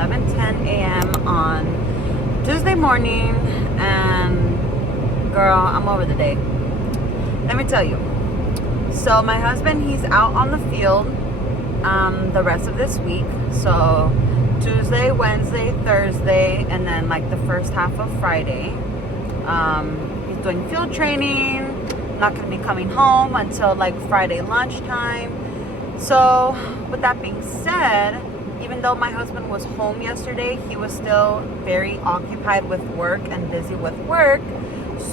11:10 a.m. on Tuesday morning, and girl, I'm over the day. Let me tell you. So my husband, he's out on the field the rest of this week. So Tuesday, Wednesday, Thursday, and then like the first half of Friday. He's doing field training. Not going to be coming home until like Friday lunchtime. So with that being said, even though my husband was home yesterday, he was still very occupied with work and busy with work.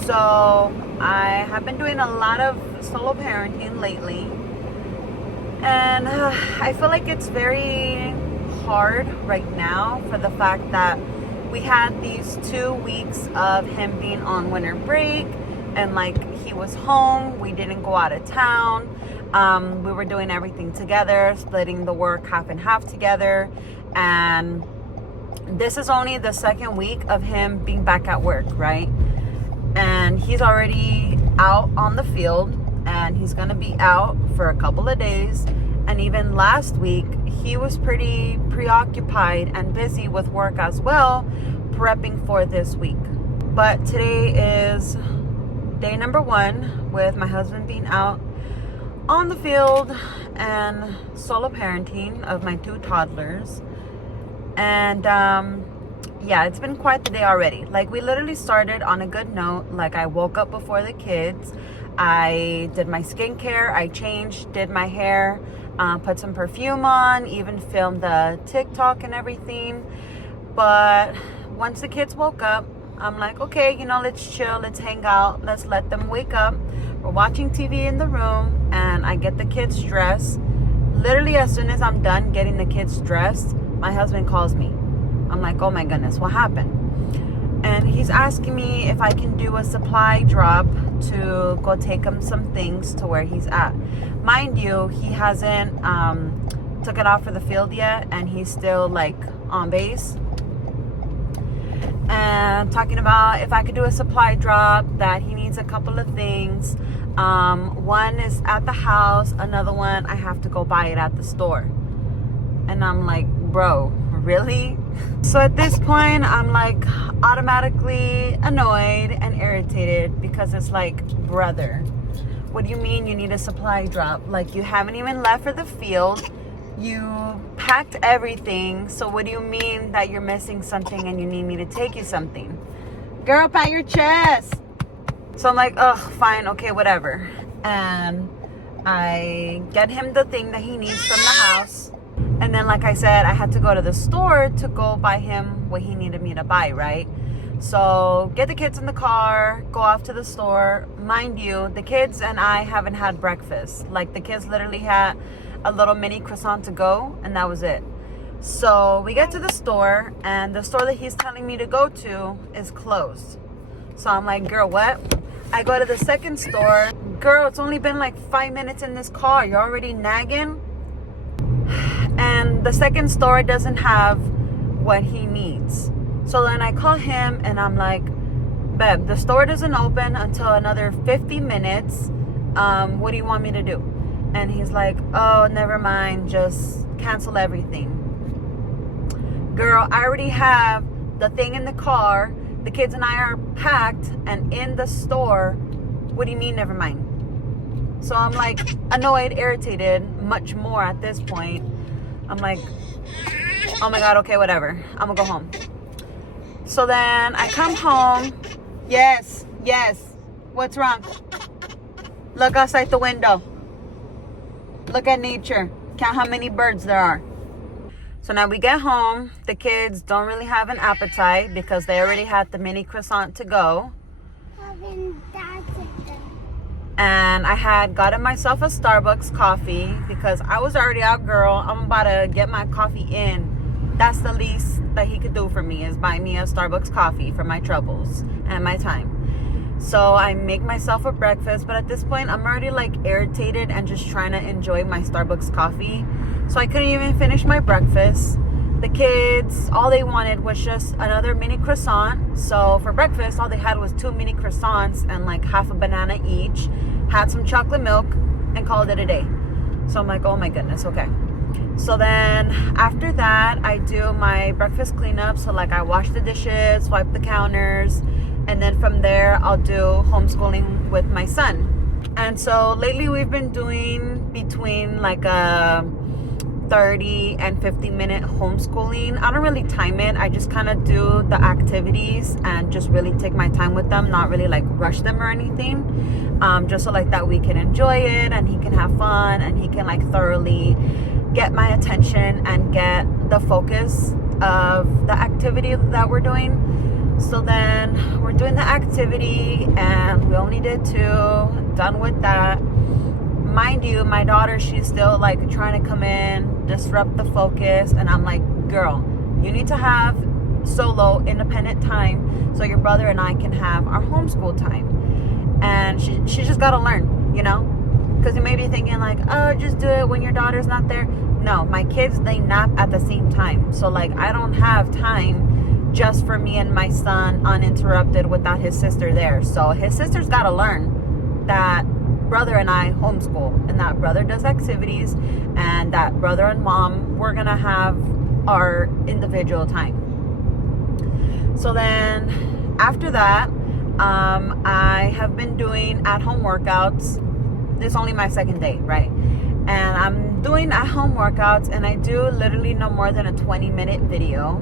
So I have been doing a lot of solo parenting lately. And I feel like it's very hard right now for the fact that we had these 2 weeks of him being on winter break, and like he was home. We didn't go out of town. We were doing everything together, splitting the work half and half together. And this is only the second week of him being back at work, right? And he's already out on the field, and he's going to be out for a couple of days. And even last week, he was pretty preoccupied and busy with work as well, prepping for this week. But today is day number 1 with my husband being out on the field and solo parenting of my 2 toddlers. And yeah, it's been quite the day already. Like, we literally started on a good note. Like, I woke up before the kids. I did my skincare. I changed, did my hair, put some perfume on, even filmed the TikTok and everything. But once the kids woke up, I'm like, okay, let's chill, let's hang out, let's let them wake up. We're watching TV in the room, and I get the kids dressed. Literally, as soon as I'm done getting the kids dressed, my husband calls me. I'm like, oh my goodness, what happened? And he's asking me if I can do a supply drop to go take him some things to where he's at. Mind you, he hasn't took it off for the field yet, and he's still like on base. And talking about if I could do a supply drop, that he needs a couple of things. One is at the house, another one I have to go buy it at the store. And I'm like, bro, really? So at this point, I'm like automatically annoyed and irritated, because it's like, brother, what do you mean you need a supply drop? Like, you haven't even left for the field. You packed everything. So what do you mean that you're missing something and you need me to take you something? Girl, pat your chest. So I'm like, ugh, fine, okay, whatever. And I get him the thing that he needs from the house. And then, like I said, I had to go to the store to go buy him what he needed me to buy, right? So get the kids in the car, go off to the store. Mind you, the kids and I haven't had breakfast. Like, the kids literally had a little mini croissant to go, and that was it. So we get to the store, and the store that he's telling me to go to is closed. So I'm like, girl, what? I go to the second store. Girl, it's only been like 5 minutes in this car. You're already nagging? And the second store doesn't have what he needs. So then I call him, and I'm like, babe, the store doesn't open until another 50 minutes. What do you want me to do? And he's like, oh, never mind, just cancel everything. Girl, I already have the thing in the car. The kids and I are packed and in the store. What do you mean, never mind? So I'm like annoyed, irritated, much more at this point. I'm like, oh my God, okay, whatever. I'm gonna go home. So then I come home. Yes. What's wrong? Look outside the window. Look at nature. Count how many birds there are. So now we get home. The kids don't really have an appetite because they already had the mini croissant to go. And I had gotten myself a Starbucks coffee because I was already out, girl. I'm about to get my coffee in. That's the least that he could do for me, is buy me a Starbucks coffee for my troubles and my time. So I make myself a breakfast, but at this point I'm already like irritated and just trying to enjoy my Starbucks coffee. So I couldn't even finish my breakfast. The kids, all they wanted was just another mini croissant. So for breakfast, all they had was 2 mini croissants and like half a banana each. Had some chocolate milk and called it a day. So I'm like, oh my goodness, okay. So then after that, I do my breakfast cleanup. So like I wash the dishes, wipe the counters, and then from there I'll do homeschooling with my son. And so lately we've been doing between like a 30 and 50-minute homeschooling. I don't really time it. I just kind of do the activities and just really take my time with them, not really like rush them or anything. Just so like that we can enjoy it and he can have fun and he can like thoroughly get my attention and get the focus of the activity that we're doing. So then we're doing the activity and we only did 2. Done with that. Mind you, my daughter, she's still like trying to come in, disrupt the focus, and I'm like, girl, you need to have solo independent time so your brother and I can have our homeschool time. And she just got to learn, you know, because you may be thinking like, oh, just do it when your daughter's not there. No, my kids, they nap at the same time. So like I don't have time just for me and my son uninterrupted without his sister there. So his sister's got to learn that brother and I homeschool, and that brother does activities, and that brother and mom, we're gonna have our individual time. So then after that, I have been doing at-home workouts. This is only my second day, right? And I'm doing at-home workouts, and I do literally no more than a 20-minute video.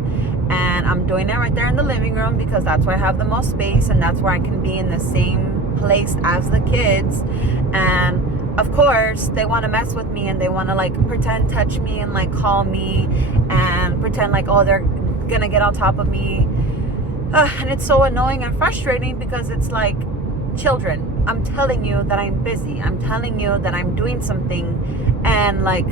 And I'm doing it right there in the living room because that's where I have the most space, and that's where I can be in the same place as the kids. And of course they want to mess with me and they want to like pretend touch me and like call me and pretend like, oh, they're gonna get on top of me. And it's so annoying and frustrating because it's like, children, I'm telling you that I'm busy, I'm telling you that I'm doing something, and like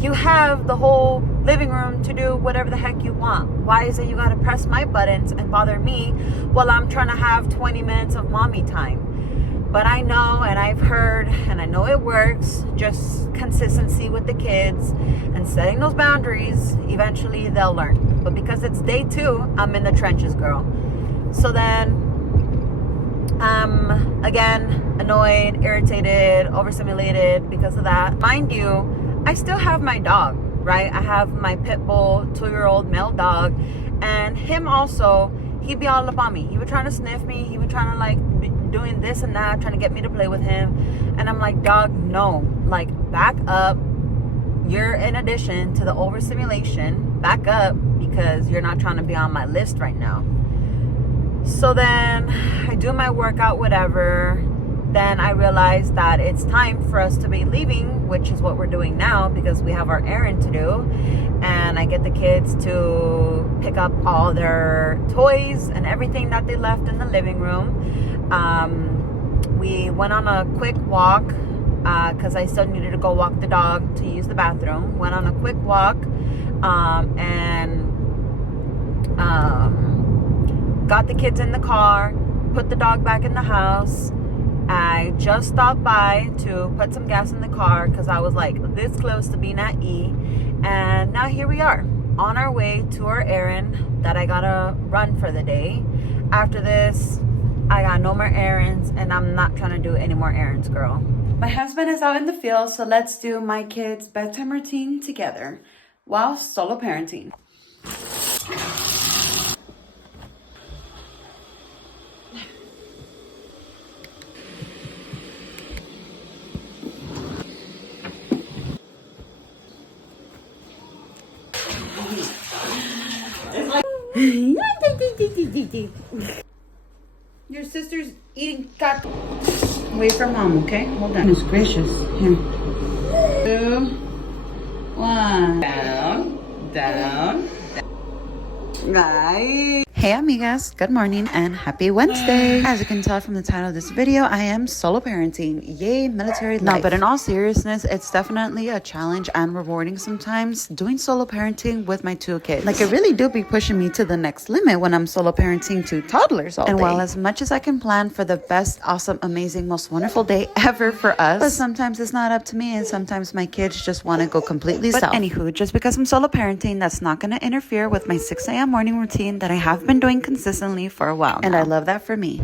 you have the whole living room to do whatever the heck you want. Why is it you gotta press my buttons and bother me while I'm trying to have 20 minutes of mommy time? But I know, and I've heard, and I know it works, just consistency with the kids and setting those boundaries, eventually they'll learn. But because it's day 2, I'm in the trenches, girl. So then, again, annoyed, irritated, overstimulated because of that. Mind you, I still have my dog, right? I have my pit bull 2-year-old male dog, and him also, he'd be all up on me. He would try to sniff me. He would try to like be doing this and that, trying to get me to play with him. And I'm like, dog, no, like back up. You're in addition to the overstimulation. Back up because you're not trying to be on my list right now. So then I do my workout, whatever. Then I realize that it's time for us to be leaving, which is what we're doing now because we have our errand to do. And I get the kids to pick up all their toys and everything that they left in the living room. We went on a quick walk because I still needed to go walk the dog to use the bathroom. Went on a quick walk and got the kids in the car, put the dog back in the house. I just stopped by to put some gas in the car because I was like this close to being at E. And now here we are on our way to our errand that I gotta run for the day. After this, I got no more errands and I'm not trying to do any more errands, girl. My husband is out in the field, so let's do my kids' bedtime routine together while solo parenting. Your sister's eating cat. Wait for mom, okay? Hold on. Goodness gracious. Here. 2, 1. Down, down. Right. Hey amigas, good morning and happy Wednesday. As you can tell from the title of this video, I am solo parenting. Yay, military life. No, but in all seriousness, it's definitely a challenge and rewarding sometimes doing solo parenting with my 2 kids. Like, it really do be pushing me to the next limit when I'm solo parenting 2 toddlers all day. And while as much as I can plan for the best, awesome, amazing, most wonderful day ever for us, but sometimes it's not up to me and sometimes my kids just want to go completely south. But anywho, just because I'm solo parenting, that's not going to interfere with my 6 a.m. morning routine that I have been doing consistently for a while now. And I love that for me.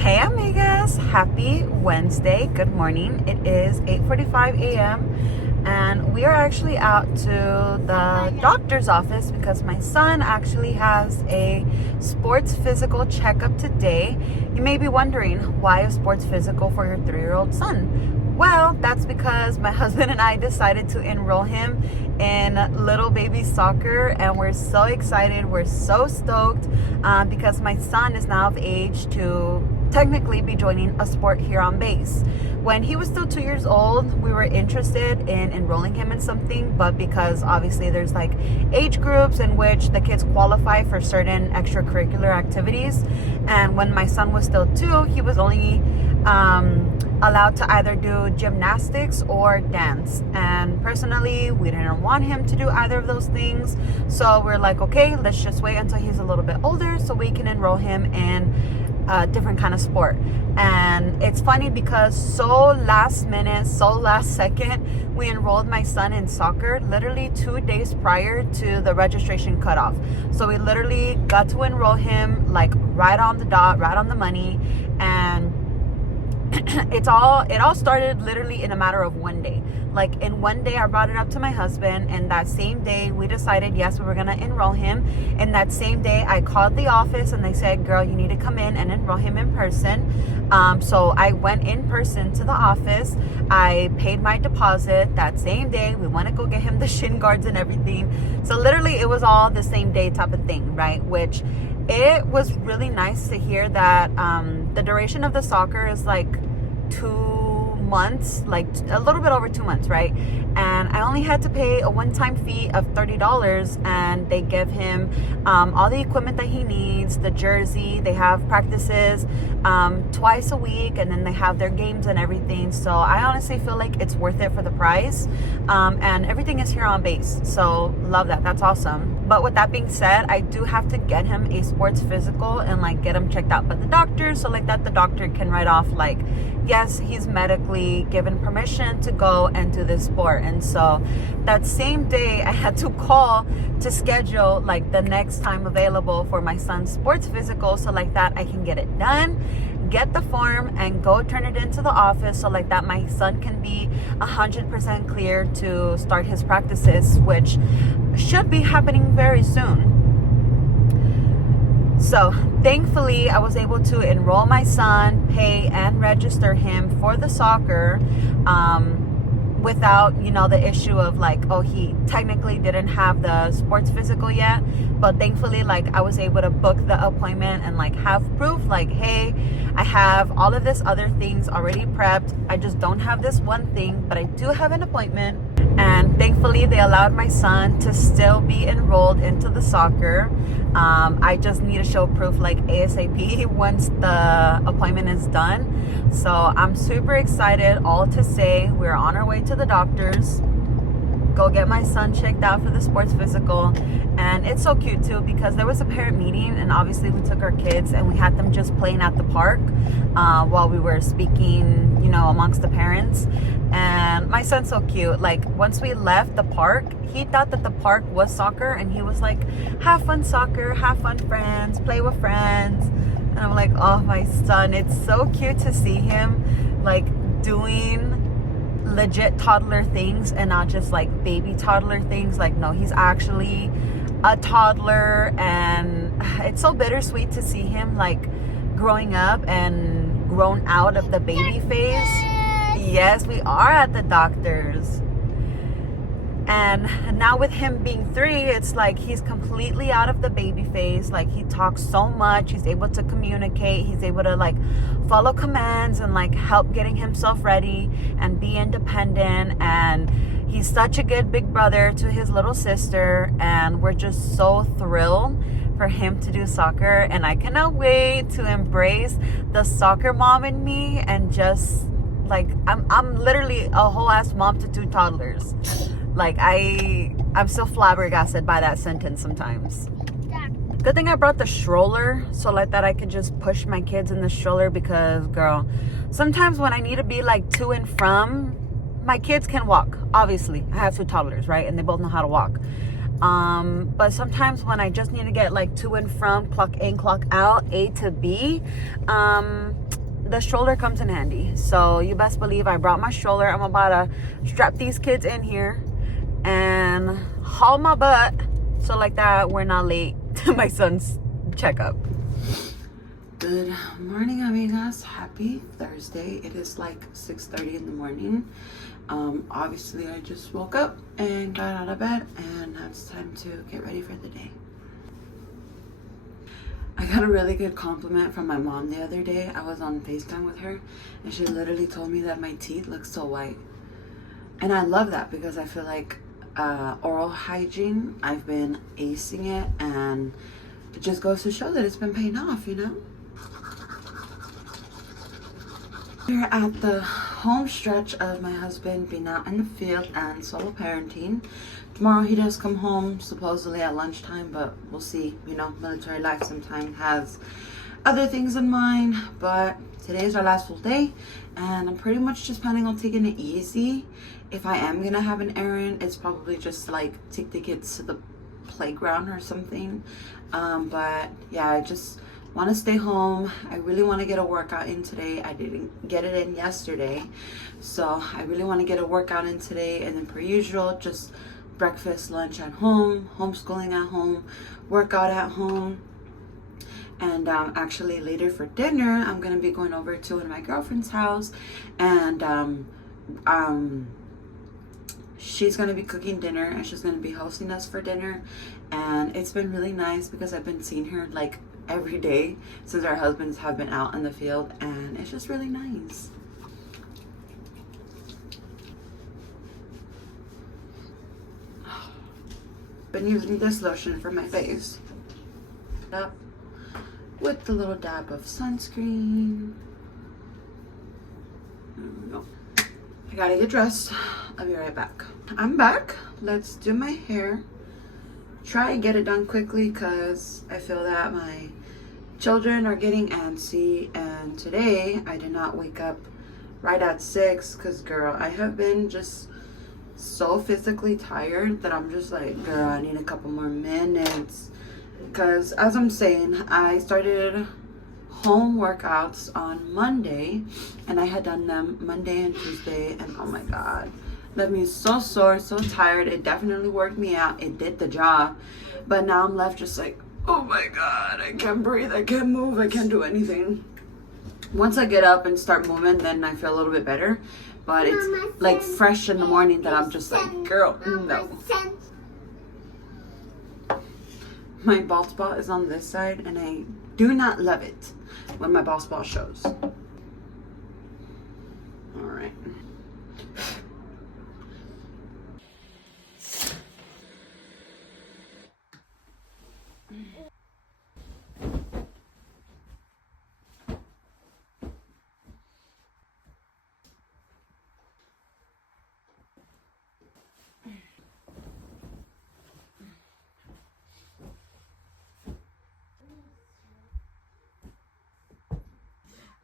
Hey amigas, happy Wednesday. Good morning. It is 8:45 a.m. and we are actually out to the doctor's office because my son actually has a sports physical checkup today. You may be wondering, why a sports physical for your 3-year-old son? Well, that's because my husband and I decided to enroll him in little baby soccer, and we're so excited, we're so stoked, because my son is now of age to technically be joining a sport here on base. When he was still 2 years old, we were interested in enrolling him in something, but because obviously there's like age groups in which the kids qualify for certain extracurricular activities, and when my son was still 2, he was only allowed to either do gymnastics or dance, and personally we didn't want him to do either of those things, so we're like, okay, let's just wait until he's a little bit older so we can enroll him in a different kind of sport. And it's funny because so last minute, so last second, we enrolled my son in soccer literally 2 days prior to the registration cutoff. So we literally got to enroll him like right on the dot, right on the money, and it all started literally in a matter of 1 day. Like in 1 day I brought it up to my husband, and that same day we decided yes, we were gonna enroll him. And that same day I called the office and they said, girl, you need to come in and enroll him in person. So I went in person to the office. I paid my deposit that same day. We went to go get him the shin guards and everything. So literally it was all the same day type of thing, right? Which it was really nice to hear that the duration of the soccer is like 2 months, like a little bit over 2 months, right? And I only had to pay a one-time fee of $30, and they give him all the equipment that he needs, the jersey. They have practices twice a week, and then they have their games and everything. So I honestly feel like it's worth it for the price, and everything is here on base, so love that. That's awesome. But with that being said, I do have to get him a sports physical and like get him checked out by the doctor, so like that the doctor can write off like, yes, he's medically given permission to go and do this sport. And so that same day I had to call to schedule like the next time available for my son's sports physical, so like that I can get it done, get the form, and go turn it into the office, so like that my son can be 100% clear to start his practices, which should be happening very soon. So thankfully I was able to enroll my son, pay and register him for the soccer without, you know, the issue of like, oh, he technically didn't have the sports physical yet. But thankfully, like, I was able to book the appointment and like have proof like, hey, I have all of this other things already prepped. I just don't have this one thing, but I do have an appointment. And thankfully they allowed my son to still be enrolled into the soccer. I just need to show proof like ASAP once the appointment is done. So I'm super excited. All to say, we're on our way to the doctors, go get my son checked out for the sports physical. And it's so cute too, because there was a parent meeting, and obviously we took our kids and we had them just playing at the park while we were speaking, you know, amongst the parents. And my son's so cute. Like once we left the park, he thought that the park was soccer, and he was like, have fun soccer, have fun friends, play with friends. And I'm like, oh, my son, it's so cute to see him like doing legit toddler things and not just like baby toddler things. Like, no, he's actually a toddler, and it's so bittersweet to see him like growing up and grown out of the baby phase. Yes, we are at the doctor's. And now with him being 3, it's like he's completely out of the baby phase. Like he talks so much, he's able to communicate, he's able to like follow commands and like help getting himself ready and be independent. And he's such a good big brother to his little sister, and we're just so thrilled for him to do soccer. And I cannot wait to embrace the soccer mom in me, and just like I'm literally a whole ass mom to 2 toddlers. Like I'm so flabbergasted by that sentence sometimes. Good thing I brought the stroller, so like that I could just push my kids in the stroller, because girl, sometimes when I need to be like to and from, my kids can walk. Obviously I have 2 toddlers, right, and they both know how to walk. But sometimes when I just need to get like to and from, clock in, clock out, A to B, the stroller comes in handy. So you best believe I brought my stroller. I'm about to strap these kids in here and haul my butt, so like that we're not late to my son's checkup. Good morning, amigas. Happy Thursday. It is like 6:30 in the morning. Obviously I just woke up and got out of bed, and now it's time to get ready for the day. I got a really good compliment from my mom the other day. I was on FaceTime with her, and she literally told me that my teeth look so white. And I love that because I feel like oral hygiene, I've been acing it, and it just goes to show that it's been paying off, you know? We're at the home stretch of my husband being out in the field and solo parenting. Tomorrow he does come home supposedly at lunchtime, but we'll see. You know, military life sometimes has other things in mind. But today is our last full day, and I'm pretty much just planning on taking it easy. If I am gonna have an errand, it's probably just like take the kids to the playground or something. But yeah, I just want to stay home. I really want to get a workout in today. I didn't get it in yesterday, so I really want to get a workout in today. And then per usual, just breakfast, lunch at home, homeschooling at home, workout at home. And actually later for dinner, I'm gonna be going over to one of my girlfriend's house, and she's gonna be cooking dinner, and she's gonna be hosting us for dinner. And it's been really nice because I've been seeing her like every day since our husbands have been out in the field, and it's just really nice. Been using this lotion for my face up with the little dab of sunscreen. There we go. I gotta get dressed. I'll be right back. I'm back. Let's do my hair. Try and get it done quickly because I feel that my children are getting antsy, and today I did not wake up right at 6 because girl, I have been just so physically tired that I'm just like, girl, I need a couple more minutes. Because as I'm saying, I started home workouts on Monday, and I had done them Monday and Tuesday, and oh my god, left me so sore, so tired. It definitely worked me out. It did the job, but now I'm left just like, oh my god, I can't breathe, I can't move, I can't do anything. Once I get up and start moving, then I feel a little bit better. But it's like fresh in the morning that I'm just like, girl, no. My bald spot is on this side, and I do not love it when my bald spot shows. All right.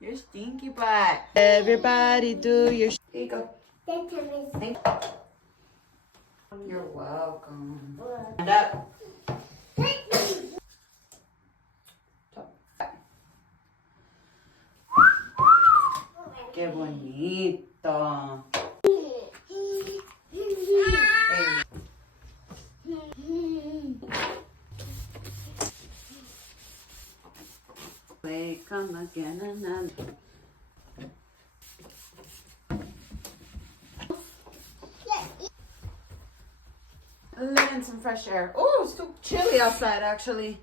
Your stinky butt. Everybody do your... Here you go. Thank you. You're welcome. Stand up. Qué bonito. Hey. Come again and let in some fresh air. Oh, it's too chilly outside actually.